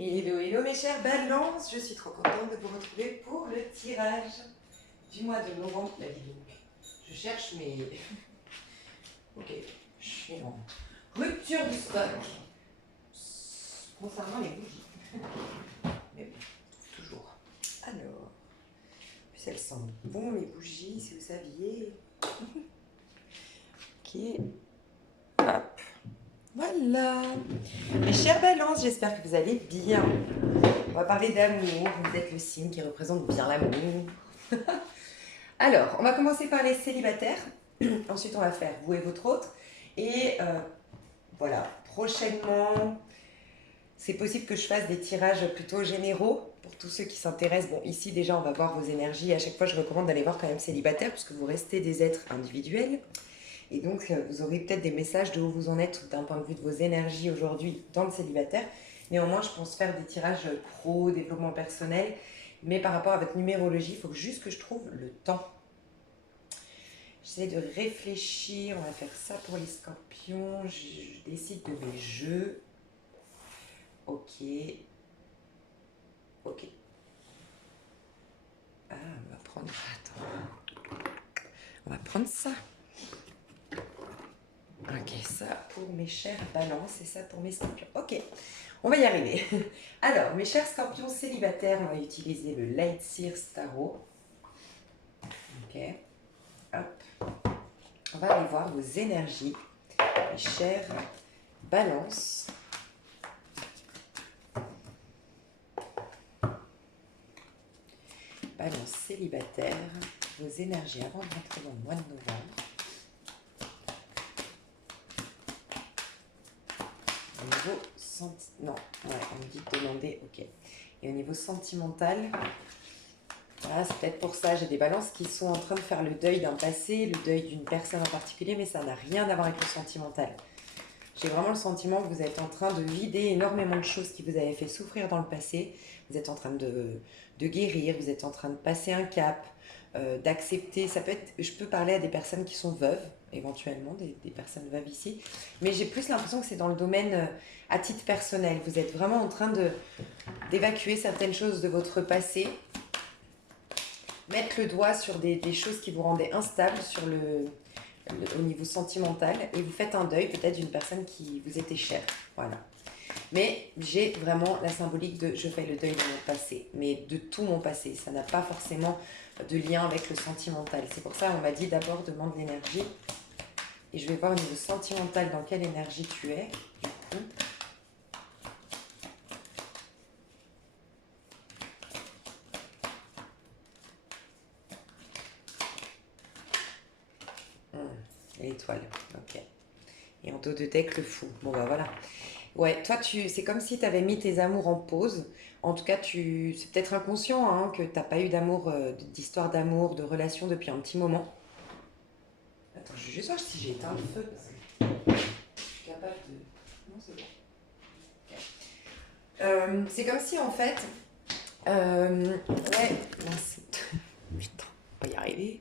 Hello, hello mes chers balances, je suis trop contente de vous retrouver pour le tirage du mois de novembre. La vie donc. Je cherche mes... Ok, je suis en rupture du stock concernant les bougies. Mais bon, toujours. Alors, puis elles sentent bon les bougies, si vous saviez. Ok, hop. Voilà. Mes chers balances, j'espère que vous allez bien. On va parler d'amour. Vous êtes le signe qui représente bien l'amour. Alors, on va commencer par les célibataires. Ensuite, on va faire vous et votre autre. Et voilà, prochainement, c'est possible que je fasse des tirages plutôt généraux pour tous ceux qui s'intéressent. Bon, ici déjà, on va voir vos énergies. À chaque fois, je recommande d'aller voir quand même célibataire puisque vous restez des êtres individuels. Et donc, vous aurez peut-être des messages de où vous en êtes d'un point de vue de vos énergies aujourd'hui dans le célibataire. Néanmoins, je pense faire des tirages pro, développement personnel. Mais par rapport à votre numérologie, il faut juste que je trouve le temps. J'essaie de réfléchir. On va faire ça pour les scorpions. Je décide de mes jeux. Ok. Ok. Ah, on va prendre... Attends. On va prendre ça. Ok, ça pour mes chers balances et ça pour mes scorpions. Ok, on va y arriver. Alors, mes chers scorpions célibataires, on va utiliser le Light Sears Tarot. Ok, hop. On va aller voir vos énergies, mes chers balances. Balance célibataire, vos énergies avant de rentrer dans le mois de novembre. Au niveau non, ouais, on me dit de demander, ok. Et au niveau sentimental, voilà, c'est peut-être pour ça, j'ai des balances qui sont en train de faire le deuil d'un passé, le deuil d'une personne en particulier, mais ça n'a rien à voir avec le sentimental. J'ai vraiment le sentiment que vous êtes en train de vider énormément de choses qui vous avaient fait souffrir dans le passé. Vous êtes en train de guérir, vous êtes en train de passer un cap, d'accepter. Ça peut être, je peux parler à des personnes qui sont veuves, éventuellement, des personnes veuves ici. Mais j'ai plus l'impression que c'est dans le domaine à titre personnel. Vous êtes vraiment en train d'évacuer certaines choses de votre passé, mettre le doigt sur des choses qui vous rendaient instables au niveau sentimental et vous faites un deuil peut-être d'une personne qui vous était chère. Voilà. Mais j'ai vraiment la symbolique de je fais le deuil de mon passé, mais de tout mon passé. Ça n'a pas forcément de lien avec le sentimental. C'est pour ça qu'on m'a dit d'abord demande l'énergie. Et je vais voir au niveau sentimental dans quelle énergie tu es. Du coup. L'étoile, ok. Et en dos de deck, le fou. Bon bah voilà. Ouais, toi, c'est comme si tu avais mis tes amours en pause. En tout cas, c'est peut-être inconscient hein, que tu n'as pas eu d'amour, d'histoire d'amour, de relation depuis un petit moment. Attends, je vais juste voir si j'ai éteint le feu. Parce que je suis capable de... Non, c'est bon. C'est comme si en fait... ouais, mince. Putain, on va y arriver.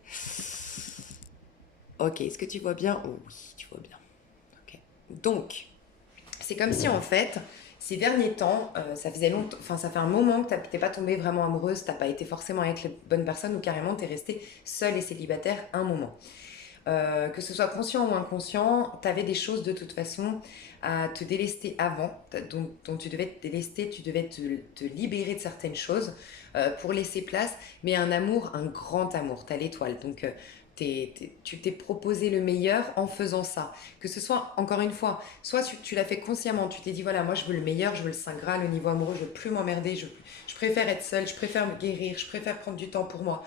Ok, est-ce que tu vois bien? Oh oui, tu vois bien. Ok. Donc, c'est comme si en fait, ces derniers temps, ça faisait longtemps, enfin ça fait un moment que t'es pas tombée vraiment amoureuse, t'as pas été forcément avec les bonnes personnes ou carrément t'es restée seule et célibataire un moment. Que ce soit conscient ou inconscient, t'avais des choses de toute façon à te délester avant, dont tu devais te délester, tu devais te libérer de certaines choses pour laisser place, mais un amour, un grand amour, t'as l'étoile. Donc tu t'es proposé le meilleur en faisant ça. Que ce soit, encore une fois, soit tu l'as fait consciemment, tu t'es dit voilà, moi je veux le meilleur, je veux le Saint Graal au niveau amoureux, je veux plus m'emmerder, je préfère être seule, je préfère me guérir, je préfère prendre du temps pour moi.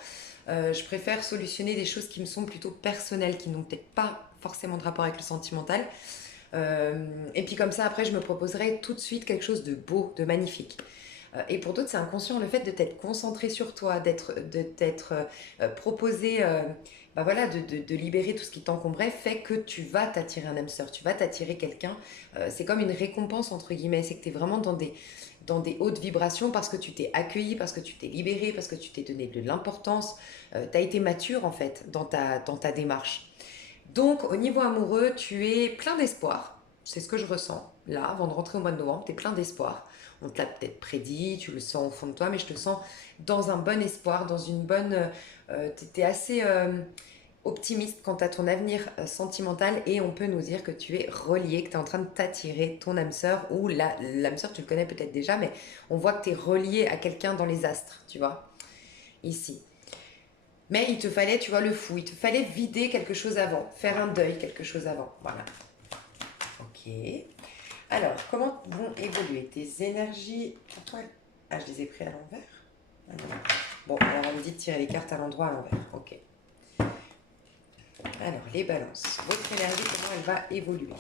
Je préfère solutionner des choses qui me sont plutôt personnelles, qui n'ont peut-être pas forcément de rapport avec le sentimental. Et puis comme ça, après, je me proposerai tout de suite quelque chose de beau, de magnifique. Et pour d'autres, c'est inconscient. Le fait de t'être concentré sur toi, de t'être proposé, bah voilà, de libérer tout ce qui t'encombrait, fait que tu vas t'attirer un âme sœur, tu vas t'attirer quelqu'un. C'est comme une récompense, entre guillemets. C'est que tu es vraiment dans des hautes vibrations parce que tu t'es accueilli, parce que tu t'es libéré, parce que tu t'es donné de l'importance. Tu as été mature, en fait, dans ta démarche. Donc, au niveau amoureux, tu es plein d'espoir. C'est ce que je ressens. Là, avant de rentrer au mois de novembre, tu es plein d'espoir. On te l'a peut-être prédit, tu le sens au fond de toi, mais je te sens dans un bon espoir, dans une bonne... tu es assez optimiste quant à ton avenir sentimental et on peut nous dire que tu es relié, que tu es en train de t'attirer ton âme sœur ou l'âme sœur, tu le connais peut-être déjà, mais on voit que tu es relié à quelqu'un dans les astres, tu vois, ici. Mais il te fallait, tu vois, le fou, il te fallait vider quelque chose avant, faire un deuil quelque chose avant. Voilà. Ok. Alors, comment vont évoluer tes énergies pour toi? Ah, je les ai pris à l'envers. Ah, non. Bon, alors on me dit de tirer les cartes à l'endroit à l'envers. Ok. Alors, les balances. Votre énergie, comment elle va évoluer?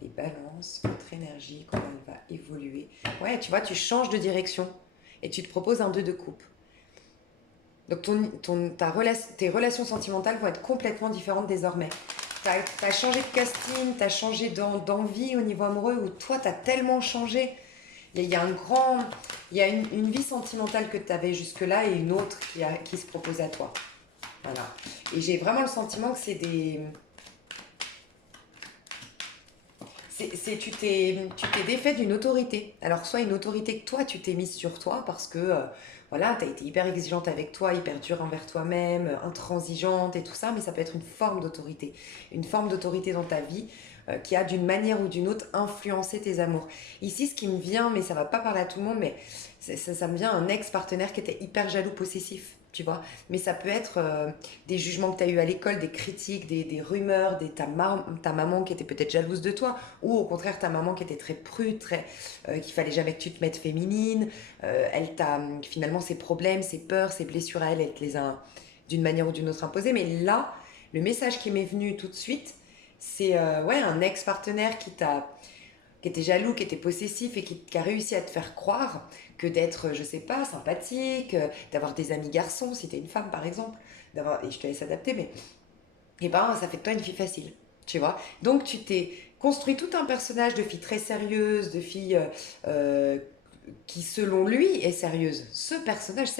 Les balances, votre énergie, comment elle va évoluer? Ouais, tu vois, tu changes de direction et tu te proposes un 2 de coupe. Donc tes relations sentimentales vont être complètement différentes désormais. Tu as changé de casting, tu as changé d'envie au niveau amoureux, où toi, tu as tellement changé. Il y a un grand... Il y a une vie sentimentale que tu avais jusque-là et une autre qui se propose à toi. Voilà. Et j'ai vraiment le sentiment que c'est des... tu t'es défait d'une autorité. Alors, soit une autorité que toi, tu t'es mise sur toi parce que voilà, tu as été hyper exigeante avec toi, hyper dure envers toi-même, intransigeante et tout ça, mais ça peut être une forme d'autorité. Une forme d'autorité dans ta vie qui a d'une manière ou d'une autre influencé tes amours. Ici, ce qui me vient, mais ça va pas parler à tout le monde, mais ça me vient un ex-partenaire qui était hyper jaloux, possessif. Tu vois, mais ça peut être des jugements que tu as eu à l'école, des critiques, des rumeurs, ta maman qui était peut-être jalouse de toi, ou au contraire ta maman qui était très prude, qu'il fallait jamais que tu te mettes féminine, elle t'a finalement ses problèmes, ses peurs, ses blessures à elle, elle te les a d'une manière ou d'une autre imposées. Mais là, le message qui m'est venu tout de suite, c'est ouais, un ex-partenaire qui était jaloux, qui était possessif et qui a réussi à te faire croire que d'être, je sais pas, sympathique, d'avoir des amis garçons, si t'es une femme par exemple, et je te laisse adapter, mais et ben ça fait de toi une fille facile, tu vois. Donc tu t'es construit tout un personnage de fille très sérieuse, de fille euh, qui selon lui est sérieuse. Ce personnage,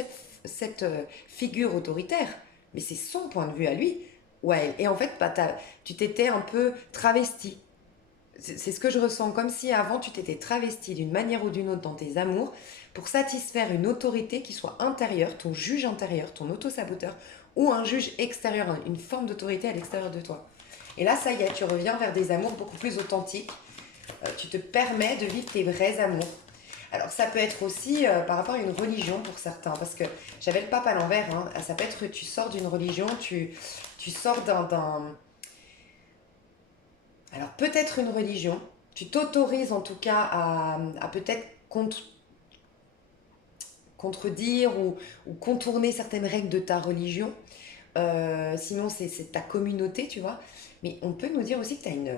cette figure autoritaire, mais c'est son point de vue à lui. Ouais, et en fait, bah, tu t'étais un peu travesti. C'est ce que je ressens, comme si avant tu t'étais travesti d'une manière ou d'une autre dans tes amours pour satisfaire une autorité qui soit intérieure, ton juge intérieur, ton auto-saboteur, ou un juge extérieur, une forme d'autorité à l'extérieur de toi. Et là, ça y est, tu reviens vers des amours beaucoup plus authentiques. Tu te permets de vivre tes vrais amours. Alors ça peut être aussi par rapport à une religion pour certains, parce que j'avais le pape à l'envers, hein. Ça peut être tu sors d'une religion, tu sors alors peut-être une religion, tu t'autorises en tout cas à peut-être contredire ou contourner certaines règles de ta religion. Sinon, c'est ta communauté, tu vois. Mais on peut nous dire aussi que tu as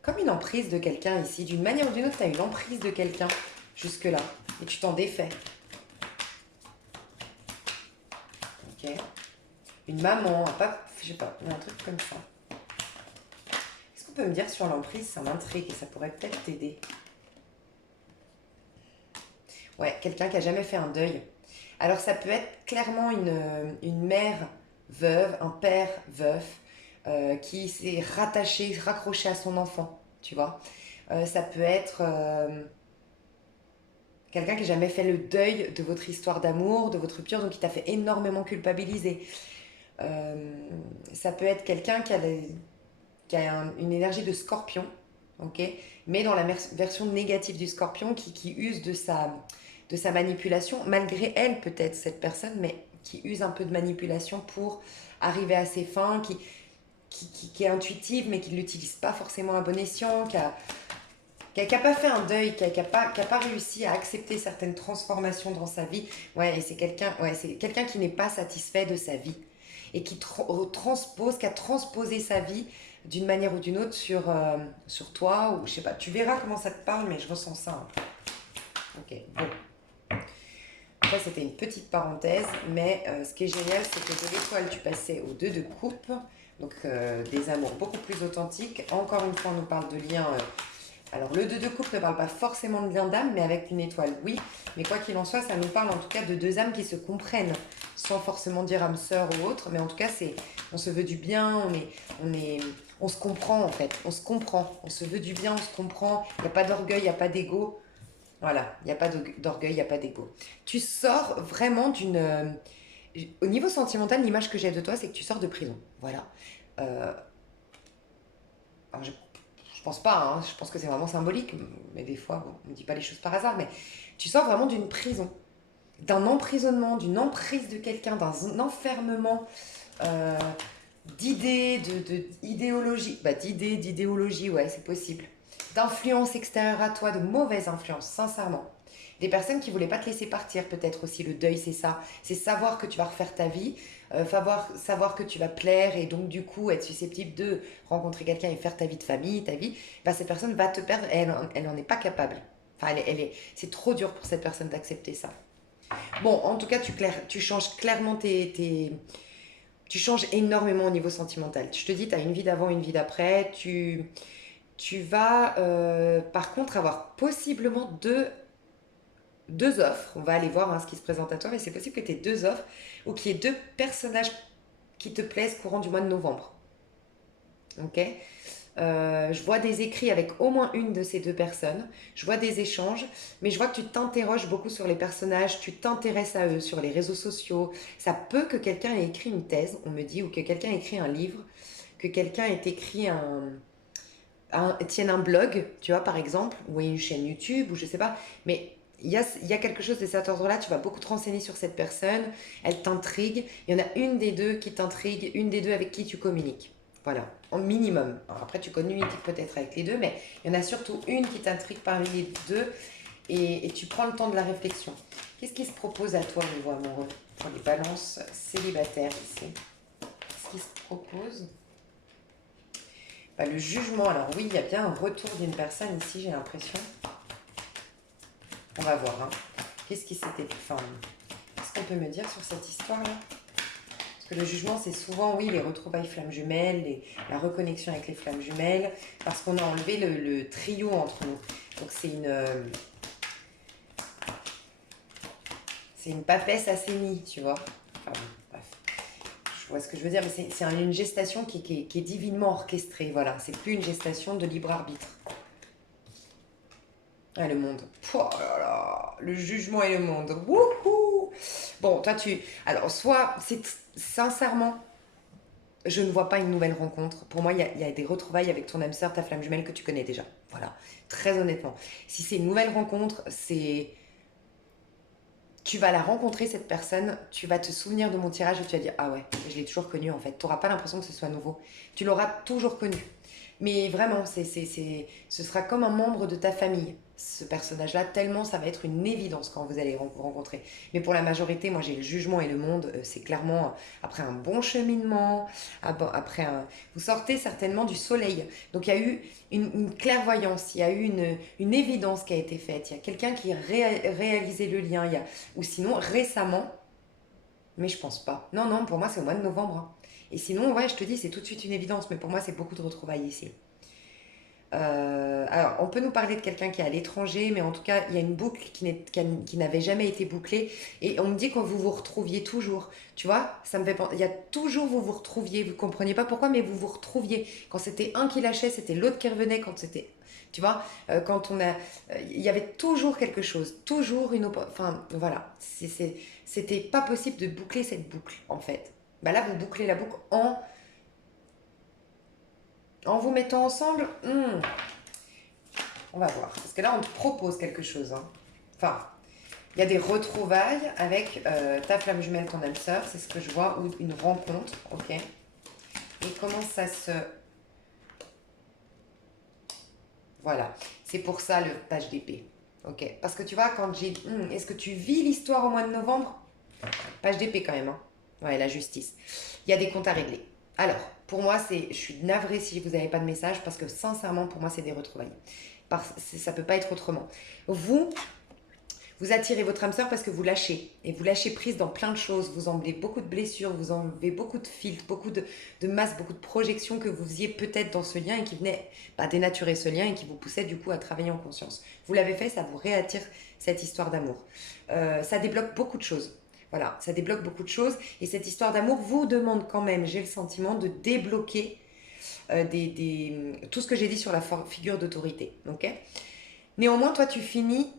comme une emprise de quelqu'un ici. D'une manière ou d'une autre, tu as une emprise de quelqu'un jusque-là. Et tu t'en défais. Ok. Une maman, je sais pas, un truc comme ça. Qu'est-ce qu'on peut me dire sur l'emprise? Ça m'intrigue et ça pourrait peut-être t'aider. Ouais, quelqu'un qui a jamais fait un deuil. Alors ça peut être clairement une mère veuve, un père veuf, qui s'est rattaché, raccroché à son enfant, tu vois. Ça peut être quelqu'un qui n'a jamais fait le deuil de votre histoire d'amour, de votre rupture, donc qui t'a fait énormément culpabiliser. Euh, Ça peut être quelqu'un qui a une énergie de scorpion, ok, mais dans la version négative du scorpion qui use de sa manipulation, malgré elle peut-être cette personne, mais qui use un peu de manipulation pour arriver à ses fins, qui est intuitive mais qui ne l'utilise pas forcément à bon escient, qui a pas fait un deuil, qui a pas réussi à accepter certaines transformations dans sa vie. Ouais, et c'est quelqu'un qui n'est pas satisfait de sa vie et qui a transposé sa vie d'une manière ou d'une autre sur toi, ou je sais pas, tu verras comment ça te parle, mais je ressens ça un peu. Ok, bon. Ça, c'était une petite parenthèse, mais ce qui est génial, c'est que de l'étoile, tu passais au 2 de coupe, donc des amours beaucoup plus authentiques. Encore une fois, on nous parle de liens. Alors, le 2 de coupe ne parle pas forcément de lien d'âme, mais avec une étoile, oui. Mais quoi qu'il en soit, ça nous parle en tout cas de deux âmes qui se comprennent, sans forcément dire âme sœur ou autre, mais en tout cas, on se veut du bien, on se comprend en fait, on se comprend, on se veut du bien, on se comprend, il n'y a pas d'orgueil, il n'y a pas d'ego. Voilà, il n'y a pas d'orgueil, il n'y a pas d'ego. Tu sors vraiment d'une... au niveau sentimental, l'image que j'ai de toi, c'est que tu sors de prison. Voilà. Euh, alors je pense pas, hein, je pense que c'est vraiment symbolique, mais des fois, bon, on ne dit pas les choses par hasard, mais tu sors vraiment d'une prison, d'un emprisonnement, d'une emprise de quelqu'un, d'un enfermement euh, d'idées, d'idéologie, bah d'idéologie, ouais, c'est possible. D'influence extérieure à toi, de mauvaise influence, sincèrement. Des personnes qui voulaient pas te laisser partir, peut-être aussi. Le deuil, c'est ça. C'est savoir que tu vas refaire ta vie, savoir que tu vas plaire et donc du coup être susceptible de rencontrer quelqu'un et faire ta vie de famille, ta vie. Bah, cette personne va te perdre et elle en est pas capable. Enfin, c'est trop dur pour cette personne d'accepter ça. Bon, en tout cas, tu changes clairement tu changes énormément au niveau sentimental. Je te dis, tu as une vie d'avant, une vie d'après. Tu vas, par contre, avoir possiblement deux offres. On va aller voir hein, ce qui se présente à toi, mais c'est possible que tu aies deux offres ou qu'il y ait deux personnages qui te plaisent courant du mois de novembre. Ok. Je vois des écrits avec au moins une de ces deux personnes. Je vois des échanges, mais je vois que tu t'interroges beaucoup sur les personnages, tu t'intéresses à eux sur les réseaux sociaux. Ça peut que quelqu'un ait écrit une thèse, on me dit, ou que quelqu'un ait écrit un livre, que quelqu'un ait écrit tienne un blog, tu vois, par exemple, ou une chaîne YouTube, ou je sais pas. Mais il y a quelque chose de cet ordre-là, tu vas beaucoup te renseigner sur cette personne, elle t'intrigue. Il y en a une des deux qui t'intrigue, une des deux avec qui tu communiques. Voilà, en minimum. Alors après, tu communiques peut-être avec les deux, mais il y en a surtout une qui t'intrigue parmi les deux et tu prends le temps de la réflexion. Qu'est-ce qui se propose à toi au niveau amoureux pour les balances célibataires ici? Qu'est-ce qui se propose? Bah, le jugement, alors oui, il y a bien un retour d'une personne ici, j'ai l'impression. On va voir. Hein. Qu'est-ce qui s'était... Enfin, qu'est-ce qu'on peut me dire sur cette histoire-là? Parce que le jugement, c'est souvent, oui, les retrouvailles flammes jumelles, la reconnexion avec les flammes jumelles, parce qu'on a enlevé le trio entre nous. Donc c'est une papesse assainie, tu vois. Enfin, bref. Je vois ce que je veux dire, mais c'est une gestation qui est divinement orchestrée, voilà. C'est plus une gestation de libre arbitre. Ah, le monde. Oh là là, le jugement et le monde. Wouhou. Bon, toi, alors, soit, c'est sincèrement, je ne vois pas une nouvelle rencontre. Pour moi, il y a des retrouvailles avec ton âme sœur, ta flamme jumelle que tu connais déjà. Voilà, très honnêtement. Si c'est une nouvelle rencontre, tu vas la rencontrer, cette personne, tu vas te souvenir de mon tirage et tu vas dire, ah ouais, je l'ai toujours connue en fait. Tu n'auras pas l'impression que ce soit nouveau. Tu l'auras toujours connu. Mais vraiment, ce sera comme un membre de ta famille, ce personnage-là, tellement ça va être une évidence quand vous allez vous rencontrer. Mais pour la majorité, moi j'ai le jugement et le monde, c'est clairement après un bon cheminement, vous sortez certainement du soleil. Donc il y a eu une clairvoyance, il y a eu une évidence qui a été faite, il y a quelqu'un qui a réalisé le lien, ou sinon récemment, mais je pense pas. Non, non, pour moi c'est au mois de novembre. Hein. Et sinon, ouais, je te dis, c'est tout de suite une évidence, mais pour moi, c'est beaucoup de retrouvailles ici. Alors, on peut nous parler de quelqu'un qui est à l'étranger, mais en tout cas, il y a une boucle qui n'avait jamais été bouclée. Et on me dit que vous vous retrouviez toujours. Tu vois, ça me fait penser. Il y a toujours vous vous retrouviez. Vous ne compreniez pas pourquoi, mais vous vous retrouviez. Quand c'était un qui lâchait, c'était l'autre qui revenait. Quand c'était. Tu vois, quand on a. Il y avait toujours quelque chose. Toujours une. Enfin, voilà. C'était pas possible de boucler cette boucle, en fait. Bah là, vous bouclez la boucle en vous mettant ensemble. On va voir. Parce que là, on te propose quelque chose. Hein. Enfin, il y a des retrouvailles avec ta flamme jumelle, ton âme sœur. C'est ce que je vois. Ou une rencontre. Ok. Et comment ça se... Voilà. C'est pour ça le page d'épée. Ok. Parce que tu vois, quand j'ai... est-ce que tu vis l'histoire au mois de novembre? Page d'épée quand même. Hein. Ouais, la justice. Il y a des comptes à régler. Alors, pour moi, je suis navrée si vous n'avez pas de message parce que sincèrement, pour moi, c'est des retrouvailles. Ça ne peut pas être autrement. Vous attirez votre âme sœur parce que vous lâchez. Et vous lâchez prise dans plein de choses. Vous enlevez beaucoup de blessures, vous enlevez beaucoup de filtres, beaucoup de masses, beaucoup de projections que vous faisiez peut-être dans ce lien et qui venaient dénaturer ce lien et qui vous poussaient du coup à travailler en conscience. Vous l'avez fait, ça vous réattire cette histoire d'amour. Ça débloque beaucoup de choses. Voilà, ça débloque beaucoup de choses. Et cette histoire d'amour vous demande quand même, j'ai le sentiment, de débloquer tout ce que j'ai dit sur la figure d'autorité. Okay. Néanmoins, toi, tu finis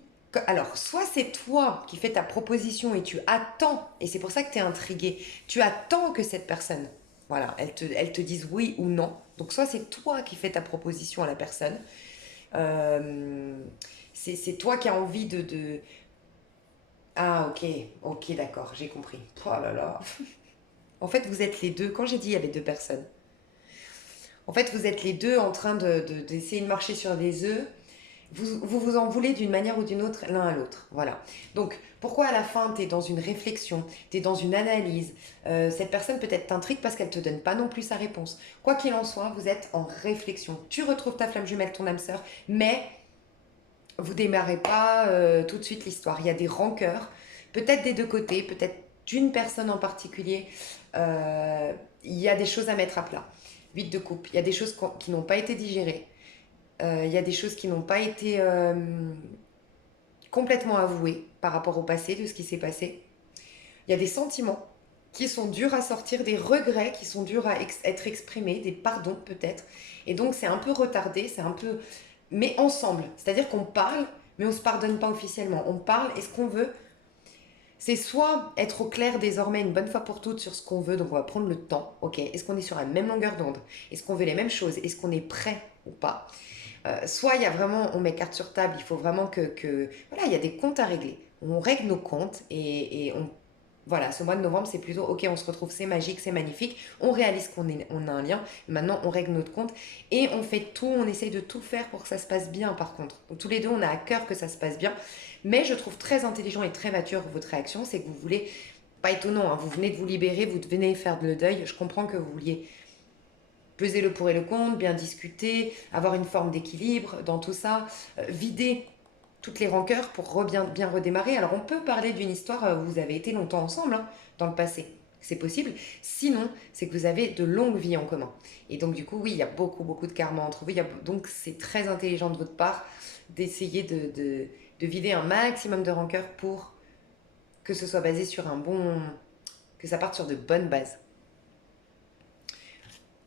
Alors, soit c'est toi qui fais ta proposition et tu attends, et c'est pour ça que tu es intrigué, tu attends que cette personne, voilà, elle te dise oui ou non. Donc, soit c'est toi qui fais ta proposition à la personne, euh, c'est toi qui as envie Ah, ok, ok, d'accord, j'ai compris. Oh là là. En fait, vous êtes les deux, quand j'ai dit il y avait deux personnes, en fait, vous êtes les deux en train d'essayer de marcher sur des œufs. Vous en voulez d'une manière ou d'une autre l'un à l'autre. Voilà. Donc, pourquoi à la fin, tu es dans une réflexion, tu es dans une analyse. Cette personne peut-être t'intrigue parce qu'elle ne te donne pas non plus sa réponse. Quoi qu'il en soit, vous êtes en réflexion. Tu retrouves ta flamme jumelle, ton âme sœur, mais vous démarrez pas tout de suite l'histoire. Il y a des rancœurs, peut-être des deux côtés, peut-être d'une personne en particulier. Euh, il y a des choses à mettre à plat. 8 de coupe. Il y a des choses qui n'ont pas été digérées. Il y a des choses qui n'ont pas été complètement avouées par rapport au passé, de ce qui s'est passé. Il y a des sentiments qui sont durs à sortir, des regrets qui sont durs à être exprimés, des pardons peut-être. Et donc c'est un peu retardé, c'est un peu... Mais ensemble. C'est-à-dire qu'on parle, mais on ne se pardonne pas officiellement. On parle et ce qu'on veut, c'est soit être au clair désormais une bonne fois pour toutes sur ce qu'on veut, donc on va prendre le temps, ok? Est-ce qu'on est sur la même longueur d'onde? Est-ce qu'on veut les mêmes choses? Est-ce qu'on est prêt ou pas? Soit il y a vraiment, on met carte sur table, il faut vraiment voilà, il y a des comptes à régler. On règle nos comptes et on, voilà, ce mois de novembre, c'est plutôt, ok, on se retrouve, c'est magique, c'est magnifique, on réalise on a un lien, maintenant on règle notre compte et on fait tout, on essaye de tout faire pour que ça se passe bien par contre. Donc, tous les deux, on a à cœur que ça se passe bien, mais je trouve très intelligent et très mature votre réaction, c'est que vous voulez, pas étonnant, hein, vous venez de vous libérer, vous venez faire le deuil, je comprends que vous vouliez peser le pour et le contre, bien discuter, avoir une forme d'équilibre dans tout ça, vider toutes les rancœurs pour bien redémarrer. Alors on peut parler d'une histoire où vous avez été longtemps ensemble, hein, dans le passé. C'est possible. Sinon, c'est que vous avez de longues vies en commun. Et donc du coup, oui, il y a beaucoup de karma entre vous. Donc c'est très intelligent de votre part d'essayer de vider un maximum de rancœur pour que ce soit basé sur un bon... que ça parte sur de bonnes bases.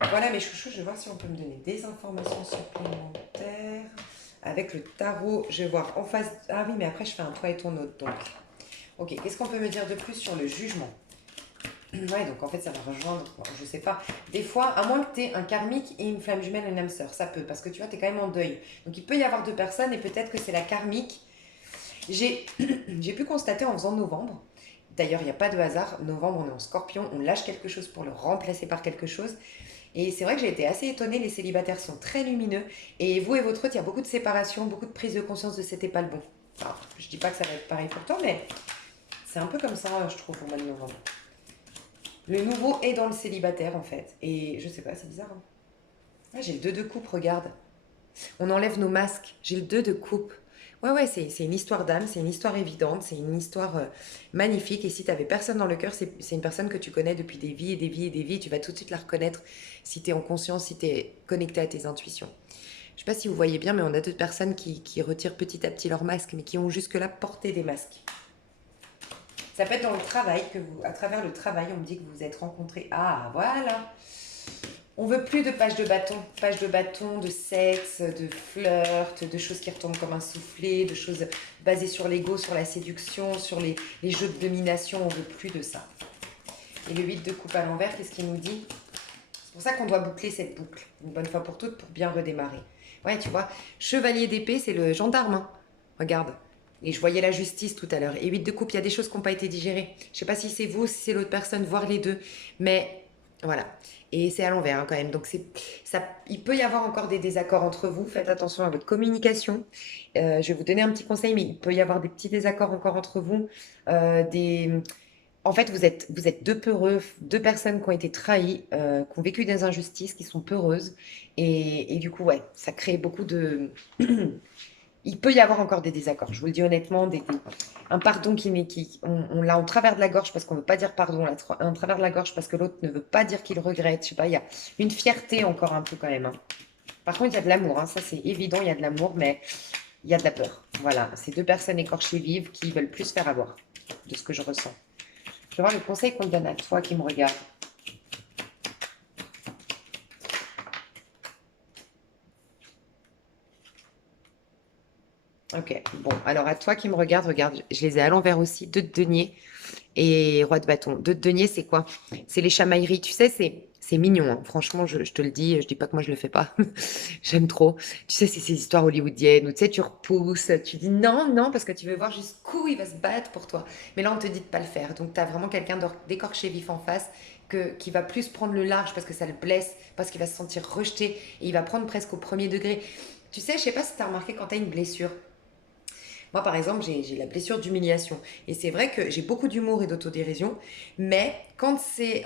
Voilà mes chouchous, je vais voir si on peut me donner des informations supplémentaires. Avec le tarot, je vais voir en face... Ah oui, mais après je fais un toi et ton autre, donc... Ok, qu'est-ce qu'on peut me dire de plus sur le jugement? Ouais, donc en fait ça va rejoindre, bon, je sais pas. Des fois, à moins que tu aies un karmique et une flamme jumelle et une âme sœur, ça peut, parce que tu vois, tu es quand même en deuil. Donc il peut y avoir deux personnes et peut-être que c'est la karmique. J'ai j'ai pu constater en faisant novembre, d'ailleurs il n'y a pas de hasard, novembre on est en scorpion, on lâche quelque chose pour le remplacer par quelque chose. Et c'est vrai que j'ai été assez étonnée, les célibataires sont très lumineux. Et vous et votre autre, il y a beaucoup de séparation, beaucoup de prise de conscience de c'était pas le bon. Alors, je dis pas que ça va être pareil pour toi, mais c'est un peu comme ça, je trouve, au mois de novembre. Le nouveau est dans le célibataire, en fait. Et je sais pas, c'est bizarre. Hein. Ah, j'ai le 2 de coupe, regarde. On enlève nos masques. J'ai le 2 de coupe. Ouais, c'est une histoire d'âme, c'est une histoire évidente, c'est une histoire magnifique. Et si tu avais personne dans le cœur, c'est une personne que tu connais depuis des vies et des vies et des vies. Tu vas tout de suite la reconnaître si tu es en conscience, si tu es connecté à tes intuitions. Je sais pas si vous voyez bien, mais on a deux personnes qui retirent petit à petit leur masque, mais qui ont jusque-là porté des masques. Ça peut être dans le travail, à travers le travail, on me dit que vous vous êtes rencontrés. Ah, voilà. On veut plus de pages de bâton, de sexe, de flirt, de choses qui retombent comme un soufflet, de choses basées sur l'ego, sur la séduction, sur les jeux de domination. On veut plus de ça. Et le 8 de coupe à l'envers, qu'est-ce qu'il nous dit? C'est pour ça qu'on doit boucler cette boucle, une bonne fois pour toutes, pour bien redémarrer. Ouais, tu vois, chevalier d'épée, c'est le gendarme. Hein. Regarde. Et je voyais la justice tout à l'heure. Et 8 de coupe, il y a des choses qui n'ont pas été digérées. Je sais pas si c'est vous, si c'est l'autre personne, voire les deux. Mais voilà. Et c'est à l'envers hein, quand même. Donc il peut y avoir encore des désaccords entre vous. Faites attention à votre communication. Je vais vous donner un petit conseil, mais il peut y avoir des petits désaccords encore entre vous. Des... En fait, vous êtes deux peureux, deux personnes qui ont été trahies, qui ont vécu des injustices, qui sont peureuses. Et du coup, ouais, ça crée beaucoup de... Il peut y avoir encore des désaccords. Je vous le dis honnêtement, un pardon on l'a en travers de la gorge parce qu'on ne veut pas dire pardon, on l'a en travers de la gorge parce que l'autre ne veut pas dire qu'il regrette. Je sais pas, il y a une fierté encore un peu quand même. Hein. Par contre, il y a de l'amour, hein, ça c'est évident, il y a de l'amour, mais il y a de la peur. Voilà, c'est deux personnes écorchées vives qui veulent plus faire avoir de ce que je ressens. Je vais voir le conseil qu'on te donne à toi qui me regarde. Ok, bon, alors à toi qui me regarde, regarde, je les ai à l'envers aussi, deux de denier et roi de bâton. Deux de denier, c'est quoi? C'est les chamailleries, tu sais, c'est mignon, hein. Franchement, je te le dis, je dis pas que moi je le fais pas, j'aime trop. Tu sais, c'est ces histoires hollywoodiennes où tu sais, tu repousses, tu dis non, non, parce que tu veux voir jusqu'où il va se battre pour toi. Mais là, on te dit de pas le faire, donc tu as vraiment quelqu'un d'écorché vif en face qui va plus prendre le large parce que ça le blesse, parce qu'il va se sentir rejeté et il va prendre presque au premier degré. Tu sais, je sais pas si tu as remarqué quand tu as une blessure. Moi, par exemple, j'ai la blessure d'humiliation. Et c'est vrai que j'ai beaucoup d'humour et d'autodérision, mais quand c'est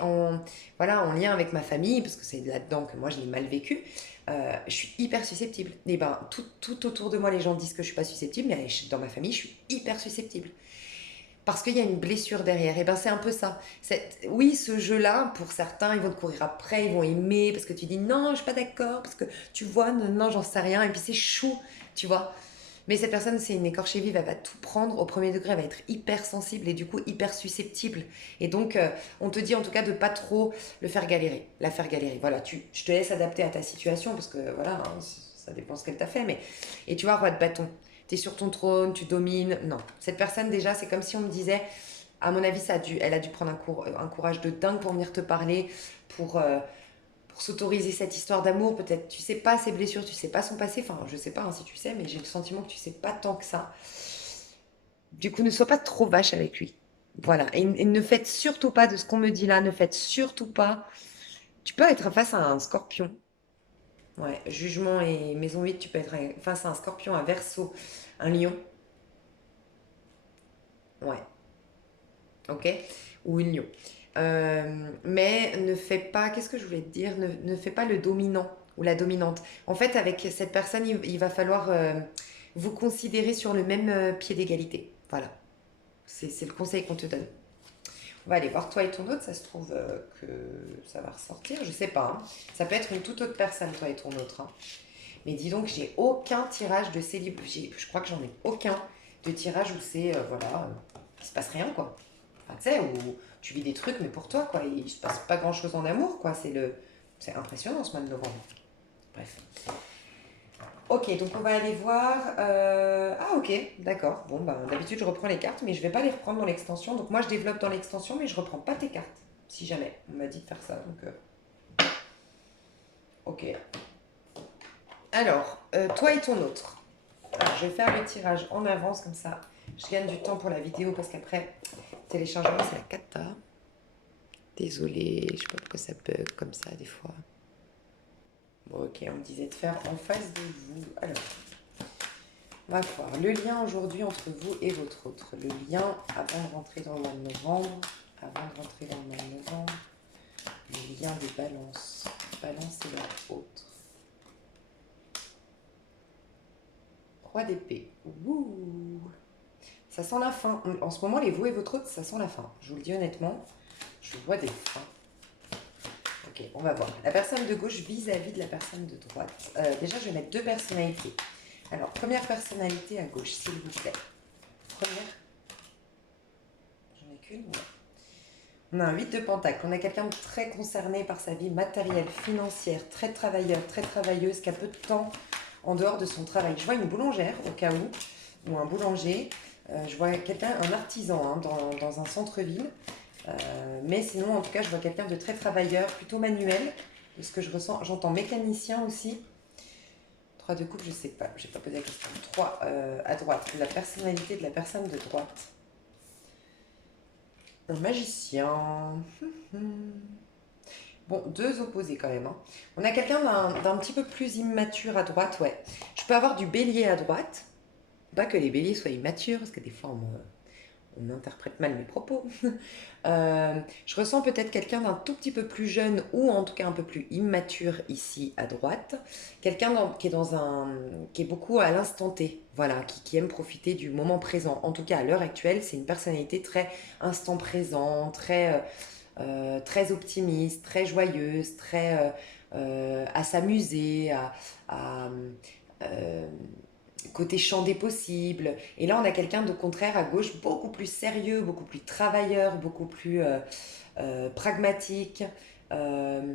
voilà, en lien avec ma famille, parce que c'est là-dedans que moi je l'ai mal vécu, je suis hyper susceptible. Et ben, tout autour de moi, les gens disent que je suis pas susceptible, mais dans ma famille, je suis hyper susceptible. Parce qu'il y a une blessure derrière. Et ben, c'est un peu ça. Oui, ce jeu-là, pour certains, ils vont te courir après, ils vont aimer, parce que tu dis non, je suis pas d'accord, parce que tu vois, non, non, j'en sais rien, et puis c'est chou, tu vois. Mais cette personne, c'est une écorchée vive, elle va tout prendre au premier degré, elle va être hyper sensible et du coup hyper susceptible. Et donc, on te dit en tout cas de pas trop le faire galérer, la faire galérer. Voilà, je te laisse adapter à ta situation parce que voilà, hein, ça dépend ce qu'elle t'a fait. Mais... Et tu vois, roi de bâton, t'es sur ton trône, tu domines. Non, cette personne déjà, c'est comme si on me disait, à mon avis, elle a dû prendre un courage de dingue pour venir te parler, pour, euh, pour s'autoriser cette histoire d'amour. Peut-être tu sais pas ses blessures, tu sais pas son passé. Enfin, je sais pas hein, si tu sais, mais j'ai le sentiment que tu sais pas tant que ça. Du coup, ne sois pas trop vache avec lui. Voilà. Et ne faites surtout pas de ce qu'on me dit là, ne faites surtout pas. Tu peux être face à un scorpion. Ouais, jugement et maison 8, tu peux être face à un scorpion, un verso, un lion. Ouais, ok. Ou une lion. Mais ne fais pas, qu'est-ce que je voulais te dire, ne fais pas le dominant ou la dominante. En fait, avec cette personne, il va falloir vous considérer sur le même pied d'égalité. Voilà, c'est le conseil qu'on te donne. On va aller voir toi et ton autre, ça se trouve que ça va ressortir, je sais pas, hein. Ça peut être une toute autre personne, toi et ton autre, hein. Mais dis donc, j'ai aucun tirage de célib. Je crois que j'en ai aucun de tirage où c'est, voilà, il se passe rien, quoi. Enfin, tu sais, où tu vis des trucs, mais pour toi, quoi. Il se passe pas grand-chose en amour, quoi. C'est impressionnant ce mois de novembre. Bref. Ok, donc on va aller voir. Ah, ok, d'accord. Bon, bah, d'habitude, je reprends les cartes, mais je vais pas les reprendre dans l'extension. Donc moi, je développe dans l'extension, mais je reprends pas tes cartes. Si jamais. On m'a dit de faire ça, donc ok. Alors, toi et ton autre. Alors, je vais faire le tirage en avance, comme ça, je gagne du temps pour la vidéo, parce qu'après, téléchargement, c'est la cata. Désolée, je sais pas pourquoi ça bug comme ça, des fois. Bon, ok, on me disait de faire en face de vous. Alors, on va voir le lien aujourd'hui entre vous et votre autre. Le lien avant de rentrer dans le mois de novembre. Avant de rentrer dans le mois de novembre. Le lien des balances. Balance et leur autre. Roi d'épée. Ouh. Ça sent la fin. En ce moment, les vous et votre autre, ça sent la fin. Je vous le dis honnêtement, je vois des fins. Ok, on va voir. La personne de gauche vis-à-vis de la personne de droite. Déjà, je vais mettre deux personnalités. Alors, première personnalité à gauche, s'il vous plaît. Première. J'en ai qu'une, ouais. On a un 8 de pentacle. On a quelqu'un de très concerné par sa vie matérielle, financière, très travailleur, très travailleuse, qui a peu de temps en dehors de son travail. Je vois une boulangère, au cas où, ou un boulanger. Je vois quelqu'un, un artisan hein, dans un centre-ville. Mais sinon, en tout cas, je vois quelqu'un de très travailleur, plutôt manuel. De ce que je ressens, j'entends mécanicien aussi. 3 de coupe, je sais pas, j'ai pas posé la question. 3 à droite, la personnalité de la personne de droite. Un magicien. Bon, deux opposés quand même, hein. On a quelqu'un d'un petit peu plus immature à droite, ouais. Je peux avoir du bélier à droite. Pas que les béliers soient immatures, parce que des fois on interprète mal mes propos. Je ressens peut-être quelqu'un d'un tout petit peu plus jeune ou en tout cas un peu plus immature ici à droite. Quelqu'un qui est beaucoup à l'instant T, voilà, qui aime profiter du moment présent. En tout cas, à l'heure actuelle, c'est une personnalité très instant présent, très optimiste, très joyeuse, très à s'amuser, à, euh, côté champ des possibles. Et là, on a quelqu'un de contraire à gauche, beaucoup plus sérieux, beaucoup plus travailleur, beaucoup plus pragmatique. Euh,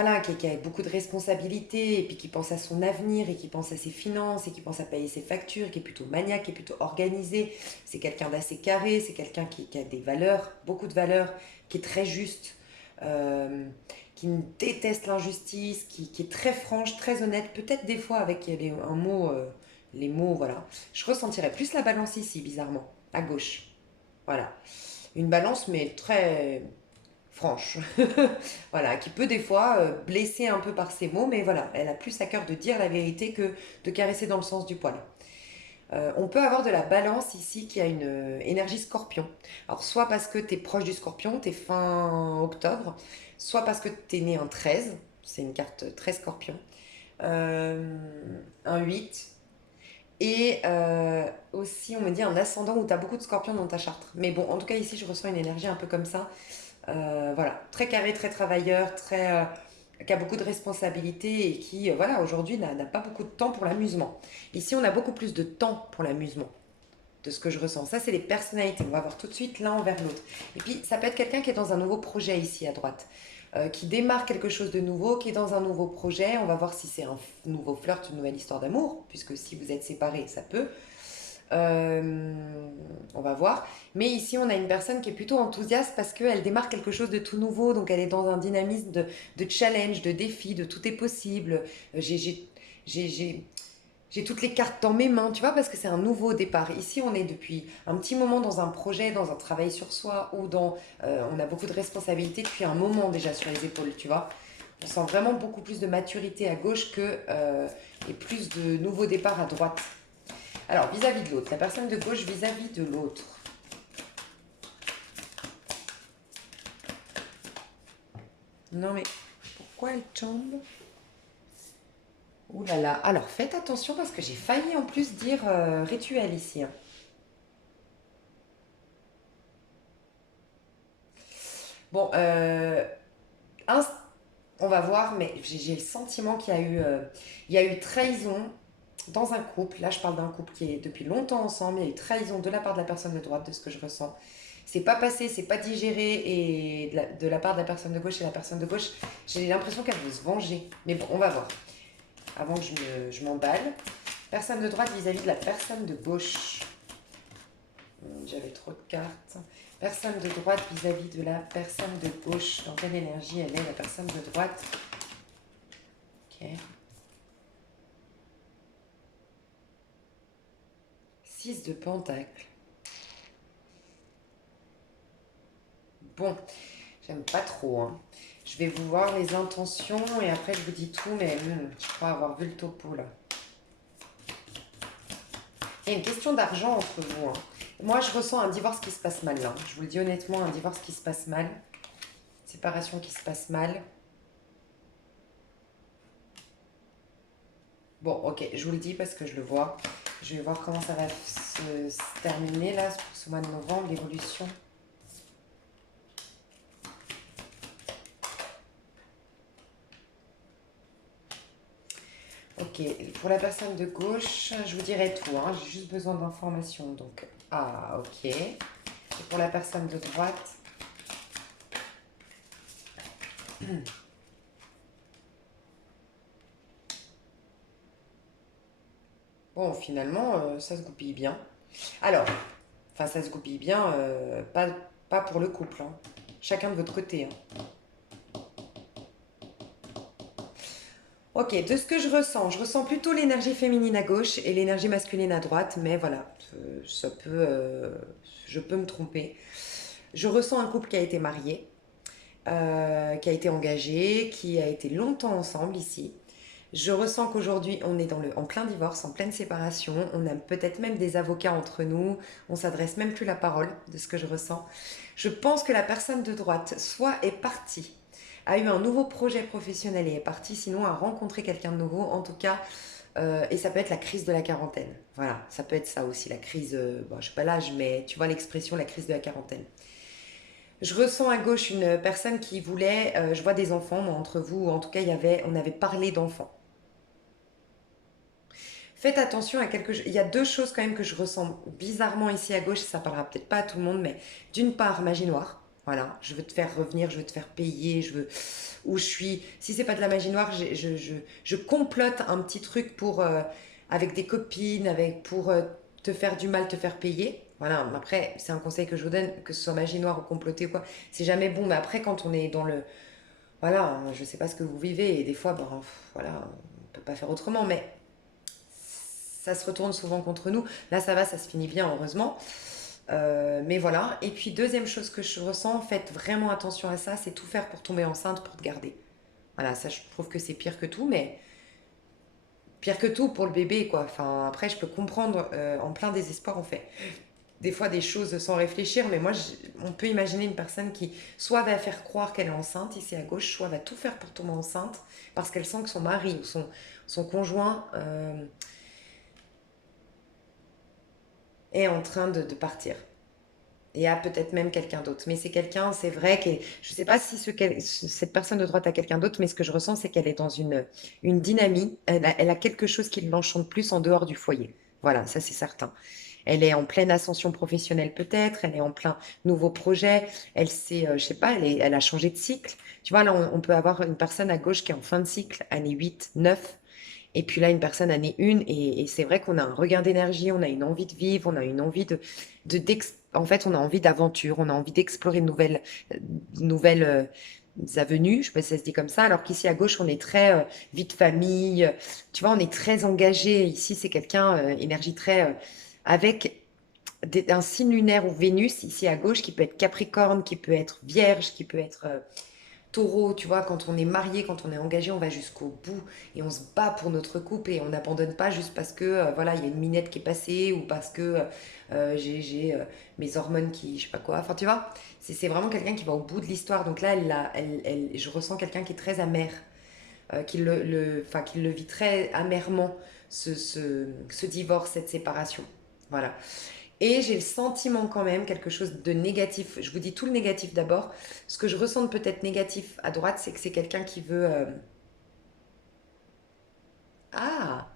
voilà, qui a beaucoup de responsabilités et puis qui pense à son avenir et qui pense à ses finances et qui pense à payer ses factures, qui est plutôt maniaque, qui est plutôt organisé. C'est quelqu'un d'assez carré, c'est quelqu'un qui a des valeurs, beaucoup de valeurs, qui est très juste, euh, qui déteste l'injustice, qui est très franche, très honnête, peut-être des fois avec un mot, les mots, voilà. Je ressentirais plus la balance ici, bizarrement, à gauche. Voilà. Une balance, mais très franche. Voilà, qui peut des fois blesser un peu par ses mots, mais voilà, elle a plus à cœur de dire la vérité que de caresser dans le sens du poil. On peut avoir de la balance ici qui a une énergie scorpion. Alors, soit parce que tu es proche du scorpion, tu es fin octobre, soit parce que tu es né un 13, c'est une carte très scorpion, euh, un 8, et aussi, on me dit un ascendant où tu as beaucoup de scorpions dans ta charte. Mais bon, en tout cas, ici, je ressens une énergie un peu comme ça. Voilà, très carré, très travailleur, qui a beaucoup de responsabilités et qui, voilà, aujourd'hui n'a pas beaucoup de temps pour l'amusement. Ici, on a beaucoup plus de temps pour l'amusement, de ce que je ressens. Ça, c'est les personnalités. On va voir tout de suite l'un envers l'autre. Et puis, ça peut être quelqu'un qui est dans un nouveau projet ici à droite, qui démarre quelque chose de nouveau, qui est dans un nouveau projet. On va voir si c'est un nouveau flirt, une nouvelle histoire d'amour, puisque si vous êtes séparés, ça peut. Euh, on va voir. Mais ici, on a une personne qui est plutôt enthousiaste parce qu'elle démarre quelque chose de tout nouveau. Donc, elle est dans un dynamisme de challenge, de défi, de tout est possible. J'ai j'ai- j'ai toutes les cartes dans mes mains, tu vois, parce que c'est un nouveau départ. Ici, on est depuis un petit moment dans un projet, dans un travail sur soi, ou on a beaucoup de responsabilités depuis un moment déjà sur les épaules, tu vois. On sent vraiment beaucoup plus de maturité à gauche et plus de nouveaux départs à droite. Alors, vis-à-vis de l'autre, la personne de gauche vis-à-vis de l'autre. Non mais, pourquoi elle tombe? Ouh là là. Alors, faites attention parce que j'ai failli en plus dire rituel ici, hein. Bon, un- on va voir, mais j'ai le sentiment il y a eu trahison dans un couple. Là, je parle d'un couple qui est depuis longtemps ensemble. Il y a eu trahison de la part de la personne de droite, de ce que je ressens. C'est pas passé, c'est pas digéré, et de la part de la personne de gauche et la personne de gauche, j'ai l'impression qu'elle veut se venger. Mais bon, on va voir. Avant que je m'emballe. Personne de droite vis-à-vis de la personne de gauche. J'avais trop de cartes. Personne de droite vis-à-vis de la personne de gauche. Dans quelle énergie elle est, la personne de droite? Ok. 6 de pentacle. Bon, j'aime pas trop, hein. Je vais vous voir les intentions et après je vous dis tout, mais je crois avoir vu le topo là. Il y a une question d'argent entre vous, hein. Moi, je ressens un divorce qui se passe mal là. Je vous le dis honnêtement, un divorce qui se passe mal. Séparation qui se passe mal. Bon, ok, je vous le dis parce que je le vois. Je vais voir comment ça va se terminer là, pour ce mois de novembre, l'évolution. Ok, pour la personne de gauche, je vous dirai tout, hein. J'ai juste besoin d'informations. Donc, ah, ok. Et pour la personne de droite, bon, finalement, ça se goupille bien. Alors, enfin, ça se goupille bien, pas pour le couple, hein. Chacun de votre côté, hein. Ok, de ce que je ressens plutôt l'énergie féminine à gauche et l'énergie masculine à droite, mais voilà, je peux me tromper. Je ressens un couple qui a été marié, qui a été engagé, qui a été longtemps ensemble ici. Je ressens qu'aujourd'hui, on est en plein divorce, en pleine séparation. On a peut-être même des avocats entre nous. On s'adresse même plus la parole de ce que je ressens. Je pense que la personne de droite, soit est partie, a eu un nouveau projet professionnel et est partie, sinon a rencontré quelqu'un de nouveau. En tout cas, et ça peut être la crise de la quarantaine. Voilà, ça peut être ça aussi, la crise, bon, je sais pas l'âge, mais tu vois l'expression, la crise de la quarantaine. Je ressens à gauche une personne qui voulait, je vois des enfants, moi, entre vous, en tout cas, on avait parlé d'enfants. Faites attention à quelque chose. Il y a deux choses quand même que je ressens bizarrement ici à gauche, ça parlera peut-être pas à tout le monde, mais d'une part, magie noire. Voilà, je veux te faire revenir, je veux te faire payer, je veux... Où je suis... Si c'est pas de la magie noire, je complote un petit truc pour... avec des copines, pour te faire du mal, te faire payer. Voilà, après, c'est un conseil que je vous donne, que ce soit magie noire ou comploter ou quoi, c'est jamais bon. Mais après, quand on est dans le... Voilà, je sais pas ce que vous vivez, et des fois, ben, voilà, on peut pas faire autrement, mais ça se retourne souvent contre nous. Là, ça va, ça se finit bien, heureusement. Mais voilà. Et puis, deuxième chose que je ressens, faites vraiment attention à ça, c'est tout faire pour tomber enceinte, pour te garder. Voilà, ça, je trouve que c'est pire que tout, mais pire que tout pour le bébé, quoi. Enfin, après, je peux comprendre, en plein désespoir, on fait des fois des choses sans réfléchir, mais moi, on peut imaginer une personne qui soit va faire croire qu'elle est enceinte, ici à gauche, soit va tout faire pour tomber enceinte, parce qu'elle sent que son mari ou son conjoint est en train de partir. Et a peut-être même quelqu'un d'autre. Mais c'est quelqu'un, c'est vrai que je ne sais pas si cette personne de droite a quelqu'un d'autre, mais ce que je ressens, c'est qu'elle est dans une dynamique. Elle a quelque chose qui l'enchante plus en dehors du foyer. Voilà, ça c'est certain. Elle est en pleine ascension professionnelle peut-être, elle est en plein nouveau projet, elle sait, je sais pas, elle a changé de cycle. Tu vois, là, on peut avoir une personne à gauche qui est en fin de cycle, année 8, 9, et puis là, une personne année 1, et c'est vrai qu'on a un regain d'énergie, on a une envie de vivre, on a une envie en fait, on a envie d'aventure, on a envie d'explorer de nouvelles avenues, je sais pas si ça se dit comme ça, alors qu'ici à gauche, on est très vie de famille, tu vois, on est très engagé. Ici, c'est quelqu'un, énergie très, avec un signe lunaire ou Vénus, ici à gauche, qui peut être Capricorne, qui peut être Vierge, qui peut être Taureau, tu vois, quand on est marié, quand on est engagé, on va jusqu'au bout et on se bat pour notre couple et on n'abandonne pas juste parce que voilà, il y a une minette qui est passée ou parce que j'ai mes hormones qui, je sais pas quoi. Enfin, tu vois, c'est vraiment quelqu'un qui va au bout de l'histoire. Donc là, je ressens quelqu'un qui est très amer, enfin, qui le vit très amèrement, ce divorce, cette séparation. Voilà. Et j'ai le sentiment quand même, quelque chose de négatif. Je vous dis tout le négatif d'abord. Ce que je ressens de peut-être négatif à droite, c'est que c'est quelqu'un qui veut... Ah,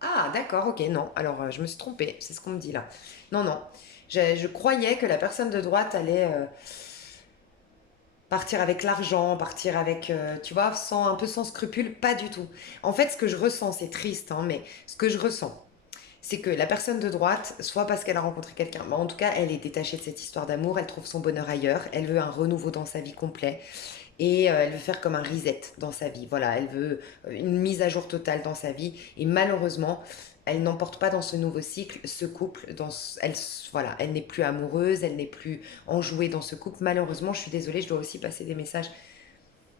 ah, d'accord, ok, non. Alors, je me suis trompée, c'est ce qu'on me dit là. Non, non. Je croyais que la personne de droite allait partir avec l'argent, partir avec, tu vois, un peu sans scrupule. Pas du tout. En fait, ce que je ressens, c'est triste, hein, mais ce que je ressens, c'est que la personne de droite, soit parce qu'elle a rencontré quelqu'un, mais en tout cas, elle est détachée de cette histoire d'amour, elle trouve son bonheur ailleurs, elle veut un renouveau dans sa vie complet et elle veut faire comme un reset dans sa vie. Voilà, elle veut une mise à jour totale dans sa vie et malheureusement, elle n'emporte pas dans ce nouveau cycle ce couple. Voilà, elle n'est plus amoureuse, elle n'est plus enjouée dans ce couple. Malheureusement, je suis désolée, je dois aussi passer des messages.